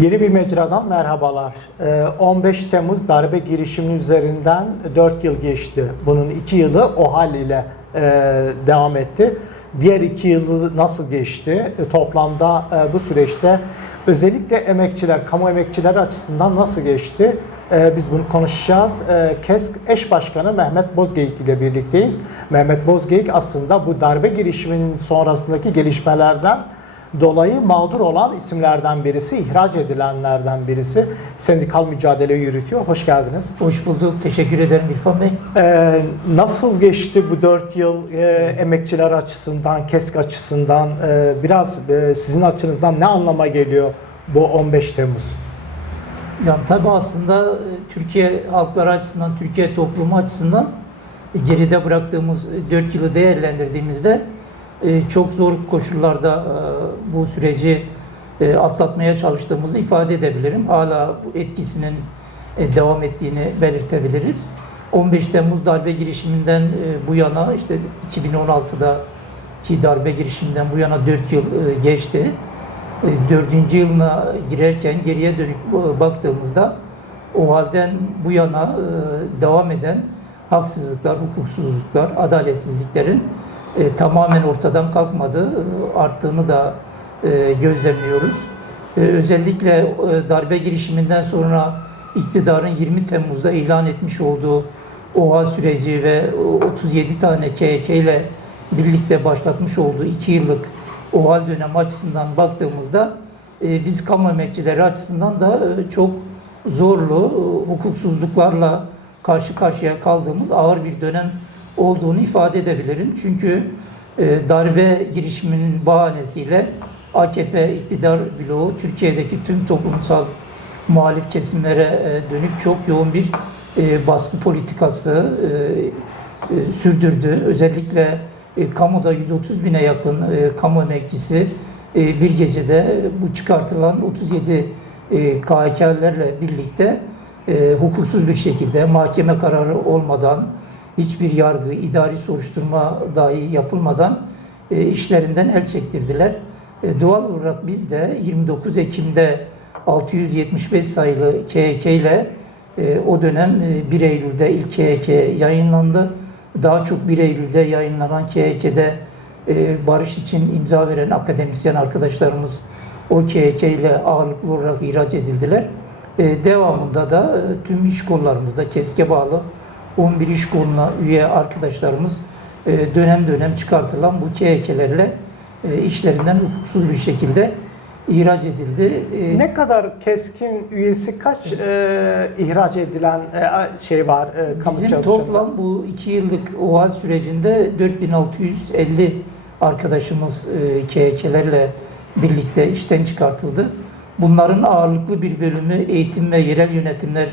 Yeni bir mecradan merhabalar. Ee, 15 Temmuz darbe girişimi üzerinden 4 yıl geçti. Bunun 2 yılı o hal ile e, devam etti. Diğer 2 yılı nasıl geçti? E, Toplamda e, bu süreçte özellikle emekçiler, kamu emekçileri açısından nasıl geçti? Biz bunu konuşacağız. KESK eş başkanı Mehmet Bozgeyik ile birlikteyiz. Mehmet Bozgeyik aslında bu darbe girişiminin sonrasındaki gelişmelerden dolayı mağdur olan isimlerden birisi, ihraç edilenlerden birisi. Sendikal mücadele yürütüyor. Hoş geldiniz. Hoş bulduk. Teşekkür ederim İrfan Bey. Ee, nasıl geçti bu 4 yıl e, emekçiler açısından, KESK açısından? e, biraz e, sizin açınızdan ne anlama geliyor bu 15 Temmuz? Ya tabii aslında e, Türkiye halkları açısından, Türkiye toplumu açısından e, geride bıraktığımız 4 yılı değerlendirdiğimizde e, çok zor koşullarda e, bu süreci e, atlatmaya çalıştığımızı ifade edebilirim. Hala bu etkisinin devam ettiğini belirtebiliriz. 15 Temmuz darbe girişiminden bu yana işte 2016'da ki darbe girişiminden bu yana 4 yıl geçti. E, Dördüncü yılına girerken geriye dönük e, baktığımızda o halden bu yana devam eden haksızlıklar, hukuksuzluklar, adaletsizliklerin e, tamamen ortadan kalkmadı, e, arttığını da e, gözlemliyoruz. E, özellikle e, darbe girişiminden sonra iktidarın 20 Temmuz'da ilan etmiş olduğu OHA süreci ve o 37 tane KHK ile birlikte başlatmış olduğu 2 yıllık OHAL dönemi açısından baktığımızda e, biz kamu emekçileri açısından da e, çok zorlu e, hukuksuzluklarla karşı karşıya kaldığımız ağır bir dönem olduğunu ifade edebilirim. Çünkü e, darbe girişiminin bahanesiyle AKP iktidar bloğu Türkiye'deki tüm toplumsal muhalif kesimlere e, dönük çok yoğun bir e, baskı politikası e, sürdürdü. Özellikle e, kamuda 130 bine yakın kamu emekçisi e, bir gecede bu çıkartılan 37 e, KHK'lerle birlikte e, hukuksuz bir şekilde mahkeme kararı olmadan hiçbir yargı, idari soruşturma dahi yapılmadan e, işlerinden el çektirdiler. E, doğal olarak biz de 29 Ekim'de 675 sayılı KHK ile e, o dönem e, 1 Eylül'de ilk KHK yayınlandı. Daha çok 1 Eylül'de yayınlanan KHK'de barış için imza veren akademisyen arkadaşlarımız o KHK ile ağırlıklı olarak ihraç edildiler. Devamında da tüm iş kollarımızda keske bağlı 11 iş koluna üye arkadaşlarımız e, dönem dönem çıkartılan bu KHK'lerle e, işlerinden hukuksuz bir şekilde ihraç edildi. E, Ne kadar keskin üyesi kaç e, ihraç edilen e, şey var e, kamu Bizim toplam bu iki yıllık OHAL sürecinde 4650 arkadaşımız e, KHK'lerle birlikte işten çıkartıldı. Bunların ağırlıklı bir bölümü eğitim ve yerel yönetimler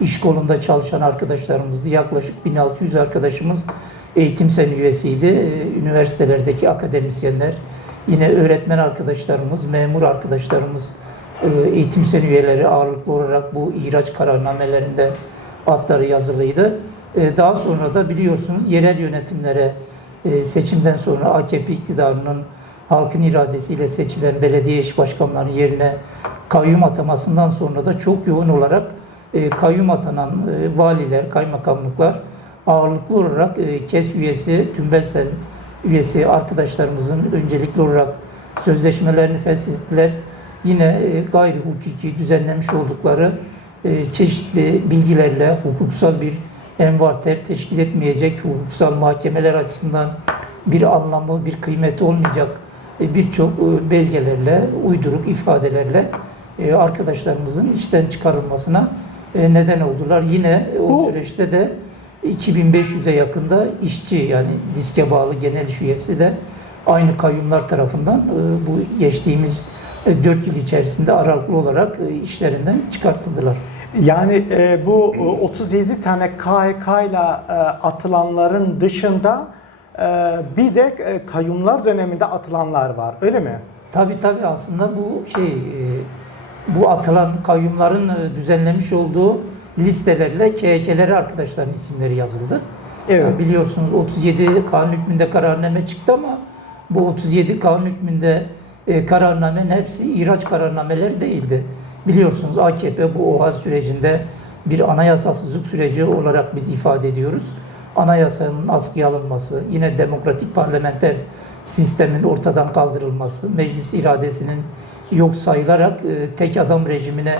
iş kolunda çalışan arkadaşlarımızdı. Yaklaşık 1600 arkadaşımız eğitim sen üyesiydi. E, Üniversitelerdeki akademisyenler, yine öğretmen arkadaşlarımız, memur arkadaşlarımız, e, eğitim sen üyeleri ağırlıklı olarak bu ihraç kararnamelerinde adları yazılıydı. E, Daha sonra da biliyorsunuz yerel yönetimlere e, seçimden sonra AKP iktidarının halkın iradesiyle seçilen belediye iş başkanlarının yerine kayyum atamasından sonra da çok yoğun olarak e, kayyum atanan e, valiler, kaymakamlıklar ağırlıklı olarak e, KES üyesi, Tümbelsen üyesi arkadaşlarımızın öncelikli olarak sözleşmelerini feshettiler. Yine e, gayri hukuki düzenlemiş oldukları e, çeşitli bilgilerle hukuksal bir envarter teşkil etmeyecek, hukuksal mahkemeler açısından bir anlamı, bir kıymeti olmayacak birçok belgelerle, uyduruk ifadelerle arkadaşlarımızın işten çıkarılmasına neden oldular. Yine o Bu- süreçte de 2500'e yakında işçi yani diske bağlı genel üyesi de aynı kayyumlar tarafından e, bu geçtiğimiz 4 yıl içerisinde aralıklı olarak e, işlerinden çıkartıldılar. Yani e, bu e, 37 tane KHK ile e, atılanların dışında e, bir de e, kayyumlar döneminde atılanlar var. Öyle mi? Tabi tabi aslında bu şey e, bu atılan kayyumların e, düzenlemiş olduğu listelerle KHK'lere arkadaşların isimleri yazıldı. Evet. Yani biliyorsunuz 37 kanun hükmünde kararname çıktı ama bu 37 kanun hükmünde e, kararnamenin hepsi ihraç kararnameleri değildi. Biliyorsunuz AKP bu OHA sürecinde bir anayasasızlık süreci olarak biz ifade ediyoruz. Anayasanın askıya alınması, yine demokratik parlamenter sistemin ortadan kaldırılması, meclis iradesinin yok sayılarak e, tek adam rejimine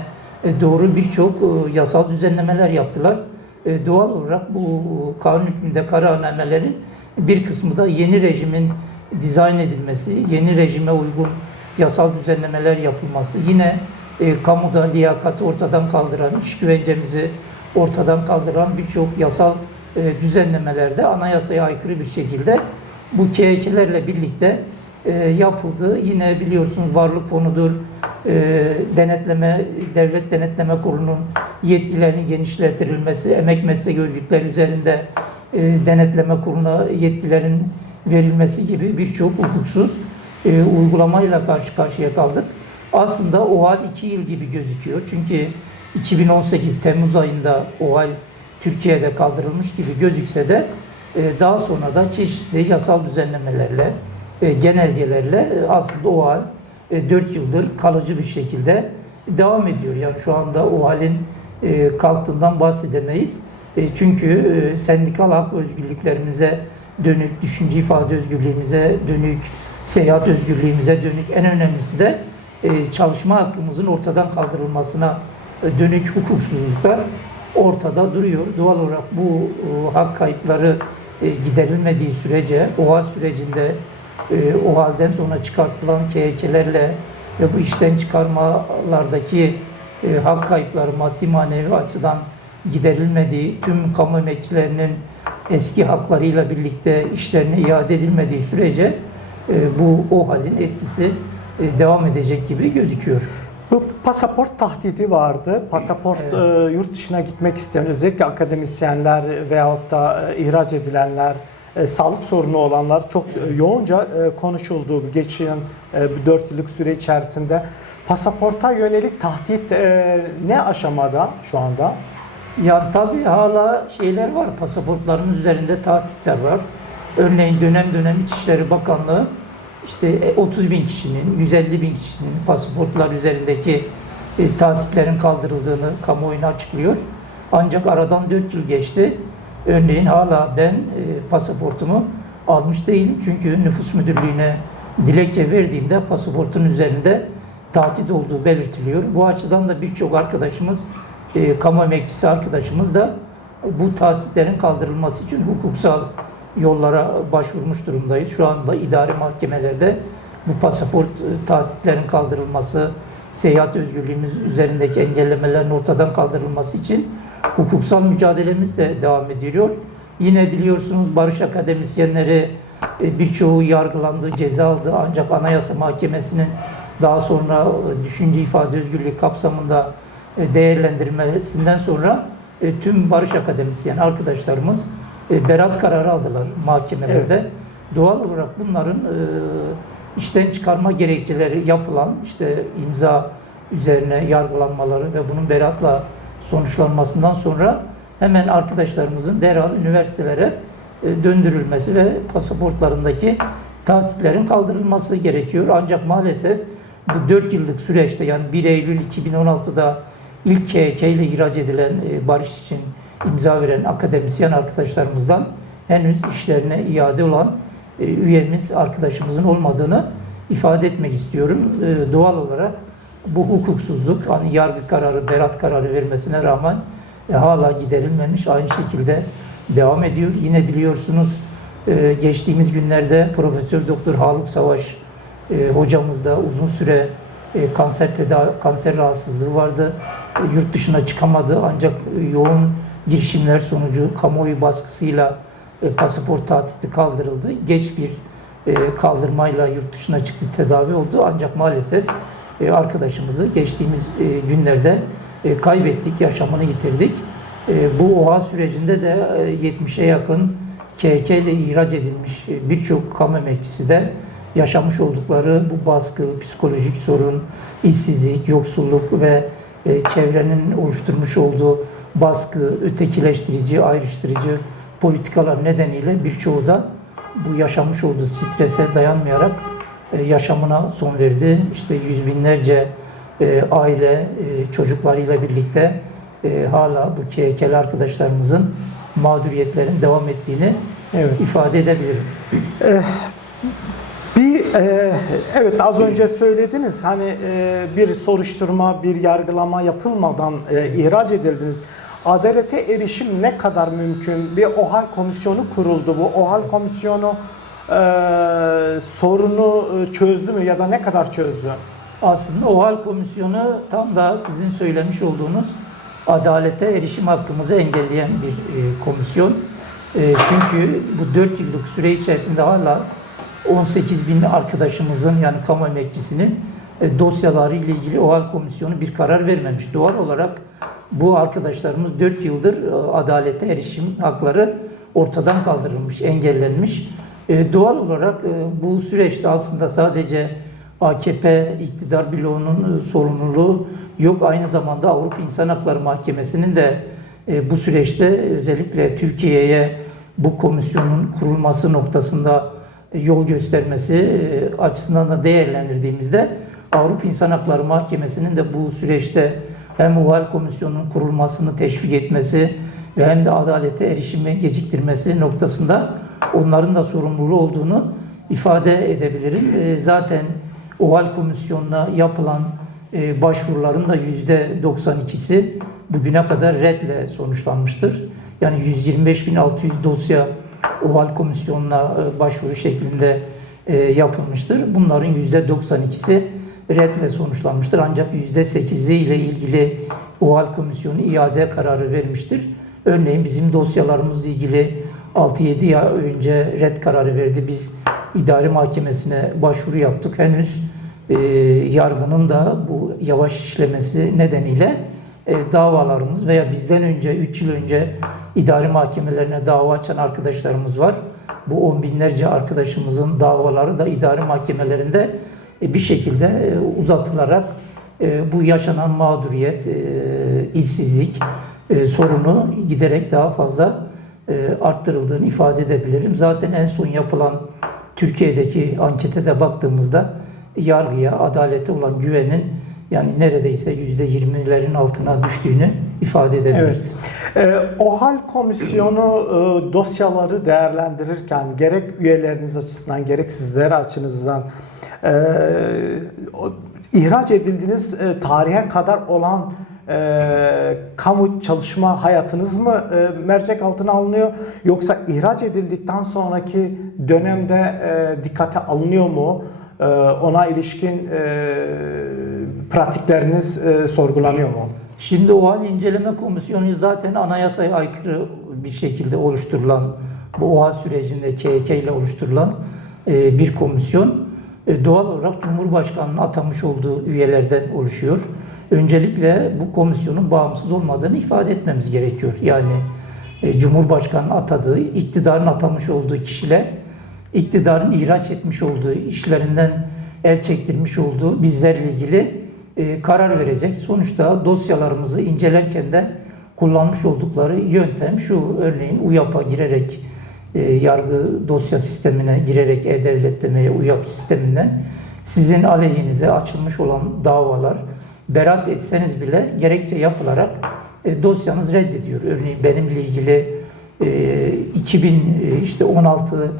e, doğru birçok e, yasal düzenlemeler yaptılar. E, doğal olarak bu kanun hükmünde kararnamelerin bir kısmı da yeni rejimin dizayn edilmesi, yeni rejime uygun yasal düzenlemeler yapılması, yine e, kamuda liyakati ortadan kaldıran, iş güvencemizi ortadan kaldıran birçok yasal e, düzenlemelerde anayasaya aykırı bir şekilde bu KHK'lerle birlikte e, yapıldı. Yine biliyorsunuz varlık fonudur, e, denetleme, devlet denetleme kurulunun yetkilerinin genişletilmesi, emek meslek örgütleri üzerinde e, denetleme kuruluna yetkilerin verilmesi gibi birçok hukuksuz e, uygulamayla karşı karşıya kaldık. Aslında o hal iki yıl gibi gözüküyor. Çünkü 2018 Temmuz ayında o hal Türkiye'de kaldırılmış gibi gözükse de daha sonra da çeşitli yasal düzenlemelerle, e, genelgelerle e, aslında o hal 4 yıldır kalıcı bir şekilde devam ediyor. Yani şu anda o halin e, kalktığından bahsedemeyiz. E, Çünkü e, sendikal hak özgürlüklerimize dönük, düşünce ifade özgürlüğümüze dönük, seyahat özgürlüğümüze dönük en önemlisi de e, çalışma hakkımızın ortadan kaldırılmasına e, dönük hukuksuzluklar ortada duruyor. Doğal olarak bu e, hak kayıpları e, giderilmediği sürece, OHA sürecinde e, o halden sonra çıkartılan KHK'lerle ve bu işten çıkarmalardaki e, hak kayıpları maddi manevi açıdan giderilmediği, tüm kamu emekçilerinin eski haklarıyla birlikte işlerine iade edilmediği sürece bu o halin etkisi devam edecek gibi gözüküyor. Bu pasaport tahdidi vardı. Pasaport Evet. e, yurt dışına gitmek isteyen özellikle akademisyenler veyahut da e, ihraç edilenler, e, sağlık sorunu olanlar çok e, yoğunca e, konuşuldu geçen e, bu 4 yıllık süre içerisinde. Pasaporta yönelik tahdit e, ne aşamada şu anda? Ya tabii hala şeyler var, pasaportların üzerinde tahtitler var. Örneğin dönem dönem İçişleri Bakanlığı işte e, 30 bin kişinin, 150 bin kişinin pasaportlar üzerindeki e, tahtitlerin kaldırıldığını kamuoyuna açıklıyor. Ancak aradan 4 yıl geçti. Örneğin hala ben e, pasaportumu almış değilim. Çünkü nüfus müdürlüğüne dilekçe verdiğimde pasaportun üzerinde tahdit olduğu belirtiliyor. Bu açıdan da birçok arkadaşımız, e, kamu emekçisi arkadaşımız da bu tahditlerin kaldırılması için hukuksal yollara başvurmuş durumdayız. Şu anda idari mahkemelerde bu pasaport e, tahditlerin kaldırılması, seyahat özgürlüğümüz üzerindeki engellemelerin ortadan kaldırılması için hukuksal mücadelemiz de devam ediyor. Yine biliyorsunuz barış akademisyenleri e, birçoğu yargılandı, ceza aldı ancak Anayasa Mahkemesi'nin daha sonra e, düşünce ifade özgürlüğü kapsamında değerlendirmesinden sonra tüm barış akademisyen arkadaşlarımız e, beraat kararı aldılar mahkemelerde. Doğal olarak bunların e, işten çıkarma gerekçeleri yapılan işte imza üzerine yargılanmaları ve bunun beraatla sonuçlanmasından sonra hemen arkadaşlarımızın derhal üniversitelere e, döndürülmesi ve pasaportlarındaki tahtitlerin kaldırılması gerekiyor. Ancak maalesef bu 4 yıllık süreçte yani 1 Eylül 2016'da ilk KHK ile ihraç edilen e, barış için imza veren akademisyen arkadaşlarımızdan henüz işlerine iade olan e, üyemiz, arkadaşımızın olmadığını ifade etmek istiyorum. E, Doğal olarak bu hukuksuzluk, hani yargı kararı, berat kararı vermesine rağmen hala giderilmemiş, aynı şekilde devam ediyor. Yine biliyorsunuz geçtiğimiz günlerde Profesör Doktor Haluk Savaş e, hocamız da uzun süre e, kanser tedavi, kanser rahatsızlığı vardı. E, yurt dışına çıkamadı ancak e, yoğun girişimler sonucu kamuoyu baskısıyla e, pasaport tahtiti kaldırıldı. Geç bir e, kaldırmayla yurt dışına çıktı, tedavi oldu. Ancak maalesef e, arkadaşımızı geçtiğimiz e, günlerde e, kaybettik, yaşamını yitirdik. E, bu OHA sürecinde de e, 70'e yakın KK ile ihraç edilmiş e, birçok kamu emekçisi de yaşamış oldukları bu baskı, psikolojik sorun, işsizlik, yoksulluk ve e, çevrenin oluşturmuş olduğu baskı, ötekileştirici, ayrıştırıcı politikalar nedeniyle birçoğu da bu yaşamış olduğu strese dayanmayarak e, yaşamına son verdi. İşte yüz binlerce e, aile e, çocuklarıyla birlikte e, hala bu KHK'li arkadaşlarımızın mağduriyetlerin devam ettiğini Evet. ifade edebilirim. Bir e, evet az önce söylediniz hani e, bir soruşturma, bir yargılama yapılmadan e, ihraç edildiniz. Adalete erişim ne kadar mümkün? Bir OHAL komisyonu kuruldu. Bu OHAL komisyonu e, sorunu e, çözdü mü ya da ne kadar çözdü? Aslında OHAL komisyonu tam da sizin söylemiş olduğunuz adalete erişim hakkımızı engelleyen bir e, komisyon. E, çünkü bu 4 yıllık süre içerisinde hala 18 bin arkadaşımızın yani kamu emekçisinin e, dosyaları ile ilgili OHAL komisyonu bir karar vermemiş. Doğal olarak bu arkadaşlarımız 4 yıldır e, adalete erişim hakları ortadan kaldırılmış, engellenmiş. E, doğal olarak bu süreçte aslında sadece AKP iktidar bloğunun sorumluluğu yok. Aynı zamanda Avrupa İnsan Hakları Mahkemesi'nin de bu süreçte özellikle Türkiye'ye bu komisyonun kurulması noktasında yol göstermesi e, açısından da değerlendirdiğimizde Avrupa İnsan Hakları Mahkemesi'nin de bu süreçte hem OHAL komisyonunun kurulmasını teşvik etmesi ve hem de adalete erişimi geciktirmesi noktasında onların da sorumluluğu olduğunu ifade edebilirim. E, Zaten OHAL komisyonuna yapılan e, başvuruların da %92'si bugüne kadar redle sonuçlanmıştır. Yani 125.600 dosya OHAL komisyonuna e, başvuru şeklinde e, yapılmıştır. Bunların %92'si redle sonuçlanmıştır. Ancak %8'i ile ilgili OHAL komisyonu iade kararı vermiştir. Örneğin bizim dosyalarımızla ilgili 6-7 yıl önce red kararı verdi. Biz idari mahkemesine başvuru yaptık. Henüz e, yargının da bu yavaş işlemesi nedeniyle e, davalarımız veya bizden önce 3 yıl önce idari mahkemelerine dava açan arkadaşlarımız var. Bu on binlerce arkadaşımızın davaları da idari mahkemelerinde e, bir şekilde e, uzatılarak e, bu yaşanan mağduriyet, işsizlik sorunu giderek daha fazla arttırıldığını ifade edebilirim. Zaten en son yapılan Türkiye'deki ankete de baktığımızda yargıya, adalete olan güvenin yani neredeyse yüzde yirmilerin altına düştüğünü ifade edebiliriz. Ee, OHAL komisyonu e, dosyaları değerlendirirken gerek üyeleriniz açısından gerek sizler açınızdan e, ihraç edildiğiniz e, tarihe kadar olan e, kamu çalışma hayatınız mı e, mercek altına alınıyor yoksa ihraç edildikten sonraki dönemde e, dikkate alınıyor mu? E, ona ilişkin e, pratikleriniz e, sorgulanıyor mu? Şimdi o inceleme komisyonu zaten anayasaya aykırı bir şekilde oluşturulan, bu OHA sürecinde KHK ile oluşturulan e, bir komisyon. E, Doğal olarak Cumhurbaşkanı'nın atamış olduğu üyelerden oluşuyor. Öncelikle bu komisyonun bağımsız olmadığını ifade etmemiz gerekiyor. Yani e, Cumhurbaşkanı'nın atadığı, iktidarın atamış olduğu kişiler, iktidarın ihraç etmiş olduğu işlerinden el çektirmiş olduğu bizlerle ilgili e, karar verecek. Sonuçta dosyalarımızı incelerken de kullanmış oldukları yöntem şu örneğin UYAP'a girerek e, yargı dosya sistemine girerek e-devletlemeye UYAP sisteminden sizin aleyhinize açılmış olan davalar beraat etseniz bile gerekçe yapılarak e, dosyanız reddediyor. Örneğin benimle ilgili e, 2000 e, işte 16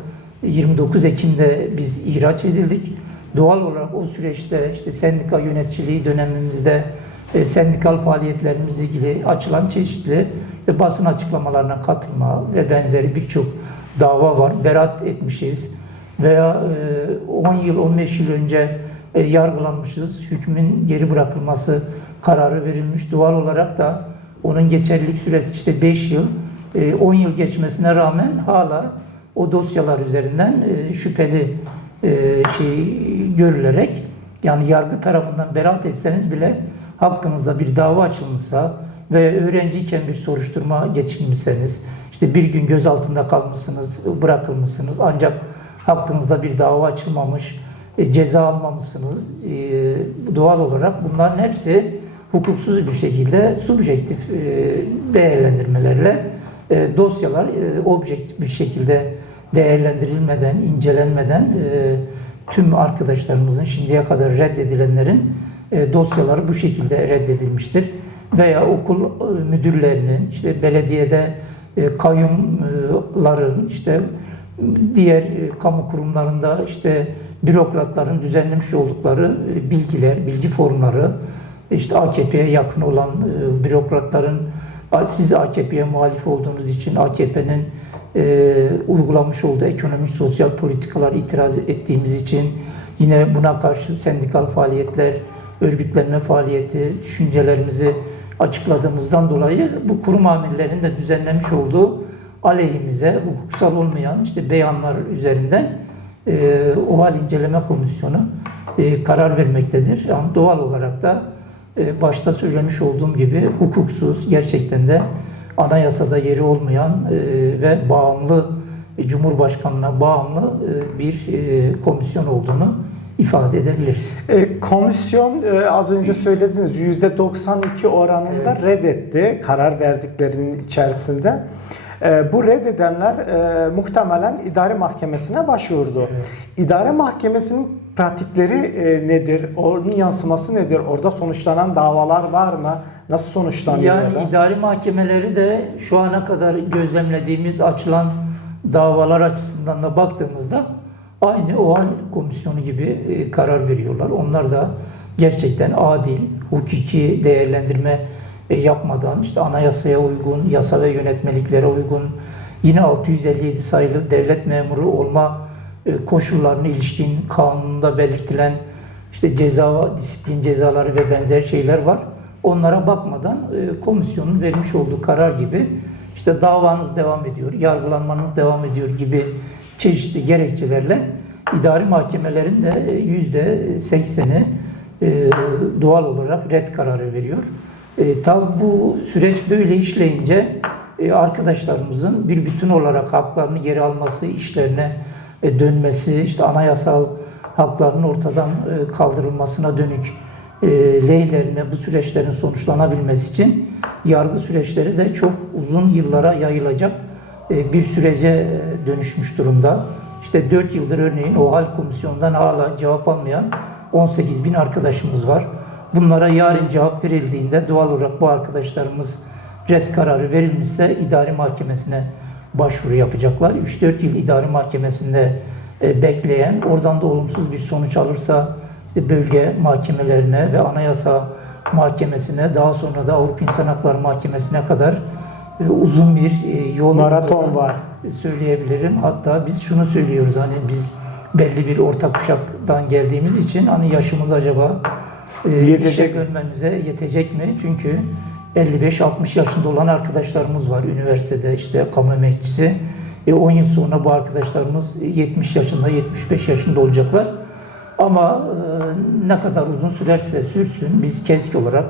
29 Ekim'de biz ihraç edildik. Doğal olarak o süreçte işte sendika yöneticiliği dönemimizde e, sendikal faaliyetlerimizle ilgili açılan çeşitli işte basın açıklamalarına katılma ve benzeri birçok dava var. Beraat etmişiz veya e, 10 yıl 15 yıl önce e, yargılanmışız. Hükmün geri bırakılması kararı verilmiş. Doğal olarak da onun geçerlilik süresi işte 5 yıl. E, 10 yıl geçmesine rağmen hala o dosyalar üzerinden e, şüpheli şey görülerek yani yargı tarafından beraat etseniz bile hakkınızda bir dava açılmışsa ve öğrenciyken bir soruşturma geçirmişseniz işte bir gün gözaltında kalmışsınız, bırakılmışsınız ancak hakkınızda bir dava açılmamış, e, ceza almamışsınız. E, doğal olarak bunların hepsi hukuksuz bir şekilde subjektif değerlendirmelerle dosyalar objektif bir şekilde değerlendirilmeden, incelenmeden tüm arkadaşlarımızın şimdiye kadar reddedilenlerin e, dosyaları bu şekilde reddedilmiştir. Veya okul e, müdürlerinin, işte belediyede e, kayyumların, işte diğer e, kamu kurumlarında işte bürokratların düzenlemiş oldukları e, bilgiler, bilgi formları, işte AKP'ye yakın olan e, bürokratların "A- siz AKP'ye muhalif olduğunuz için AKP'nin e, uygulamış olduğu ekonomik sosyal politikalar itiraz ettiğimiz için yine buna karşı sendikal faaliyetler, örgütlenme faaliyeti, düşüncelerimizi açıkladığımızdan dolayı bu kurum amirlerinin de düzenlemiş olduğu aleyhimize hukuksal olmayan işte beyanlar üzerinden e, OHAL İnceleme Komisyonu e, karar vermektedir. Yani doğal olarak da başta söylemiş olduğum gibi hukuksuz, gerçekten de anayasada yeri olmayan e, ve bağımlı e, Cumhurbaşkanına bağımlı e, bir e, komisyon olduğunu ifade edebiliriz. E, komisyon e, az önce söylediniz %92 oranında reddetti karar verdiklerinin içerisinde. E, bu reddedenler e, muhtemelen idare mahkemesine başvurdu. İdare mahkemesinin pratikleri e, nedir? Onun yansıması nedir? Orada sonuçlanan davalar var mı? Nasıl sonuçlanıyor? Yani orada? idari mahkemeleri de şu ana kadar gözlemlediğimiz açılan davalar açısından da baktığımızda aynı OHAL komisyonu gibi e, karar veriyorlar. Onlar da gerçekten adil, hukuki değerlendirme yapmadan işte anayasaya uygun, yasa ve yönetmeliklere uygun yine 657 sayılı devlet memuru olma e, koşullarına ilişkin kanunda belirtilen işte ceza, disiplin cezaları ve benzer şeyler var. Onlara bakmadan e, komisyonun vermiş olduğu karar gibi işte davanız devam ediyor, yargılanmanız devam ediyor gibi çeşitli gerekçelerle idari mahkemelerin de e, yüzde sekseni e, doğal olarak red kararı veriyor. E, tabi bu süreç böyle işleyince e, arkadaşlarımızın bir bütün olarak haklarını geri alması, işlerine e, dönmesi, işte anayasal haklarının ortadan e, kaldırılmasına dönük e, lehlerine bu süreçlerin sonuçlanabilmesi için yargı süreçleri de çok uzun yıllara yayılacak e, bir sürece e, dönüşmüş durumda. İşte 4 yıldır örneğin OHAL komisyonundan hala cevap almayan 18 bin arkadaşımız var. Bunlara yarın cevap verildiğinde doğal olarak bu arkadaşlarımız red kararı verilmişse idari mahkemesine başvuru yapacaklar. 3-4 yıl idari mahkemesinde e, bekleyen, oradan da olumsuz bir sonuç alırsa işte bölge mahkemelerine ve anayasa mahkemesine, daha sonra da Avrupa İnsan Hakları Mahkemesi'ne kadar e, uzun bir e, yol Maraton var. söyleyebilirim. Hatta biz şunu söylüyoruz hani biz belli bir orta kuşaktan geldiğimiz için hani yaşımız acaba Yetecek işe mi? dönmemize yetecek mi? Çünkü 55-60 yaşında olan arkadaşlarımız var üniversitede işte kamu emekçisi. E, 10 yıl sonra bu arkadaşlarımız 70 yaşında, 75 yaşında olacaklar. Ama e, ne kadar uzun sürerse sürsün biz KESK olarak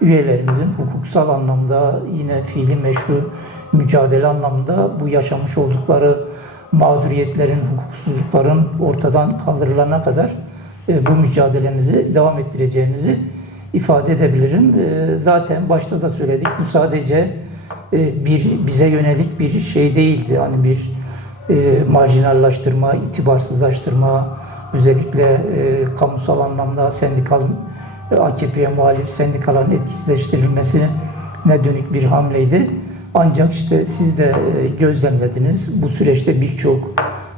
üyelerimizin hukuksal anlamda yine fiili meşru mücadele anlamında bu yaşamış oldukları mağduriyetlerin, hukuksuzlukların ortadan kaldırılana kadar bu mücadelemizi devam ettireceğimizi ifade edebilirim. E, Zaten başta da söyledik bu sadece e, bir bize yönelik bir şey değildi. Hani bir e, marjinallaştırma, itibarsızlaştırma, özellikle e, kamusal anlamda sendikal e, AKP'ye muhalif sendikaların etkisizleştirilmesine dönük bir hamleydi. Ancak işte siz de e, gözlemlediniz. Bu süreçte birçok e,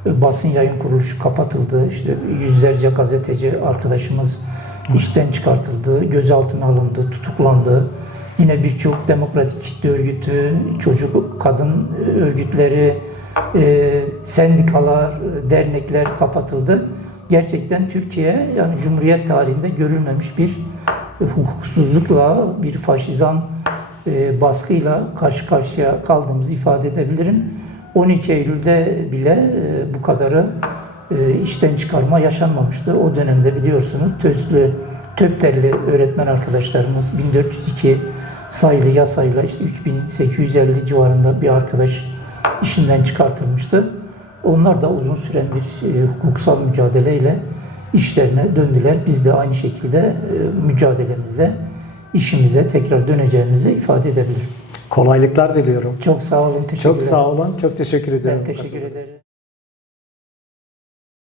basın yayın kuruluşu kapatıldı. İşte yüzlerce gazeteci arkadaşımız işten çıkartıldı, gözaltına alındı, tutuklandı. Yine birçok demokratik kitle örgütü, çocuk, kadın örgütleri, e, sendikalar, dernekler kapatıldı. Gerçekten Türkiye yani Cumhuriyet tarihinde görülmemiş bir hukuksuzlukla, bir faşizan e, baskıyla karşı karşıya kaldığımızı ifade edebilirim. 12 Eylül'de bile e, bu kadarı e, işten çıkarma yaşanmamıştı. O dönemde biliyorsunuz Tözlü, Töpterli öğretmen arkadaşlarımız 1402 sayılı yasayla işte 3850 civarında bir arkadaş işinden çıkartılmıştı. Onlar da uzun süren bir e, hukuksal mücadeleyle işlerine döndüler. Biz de aynı şekilde mücadelemizde işimize tekrar döneceğimizi ifade edebilirim. Kolaylıklar diliyorum. Çok sağ olun, teşekkür Çok ederim. sağ olun. Çok teşekkür ederim. Ben teşekkür ederim.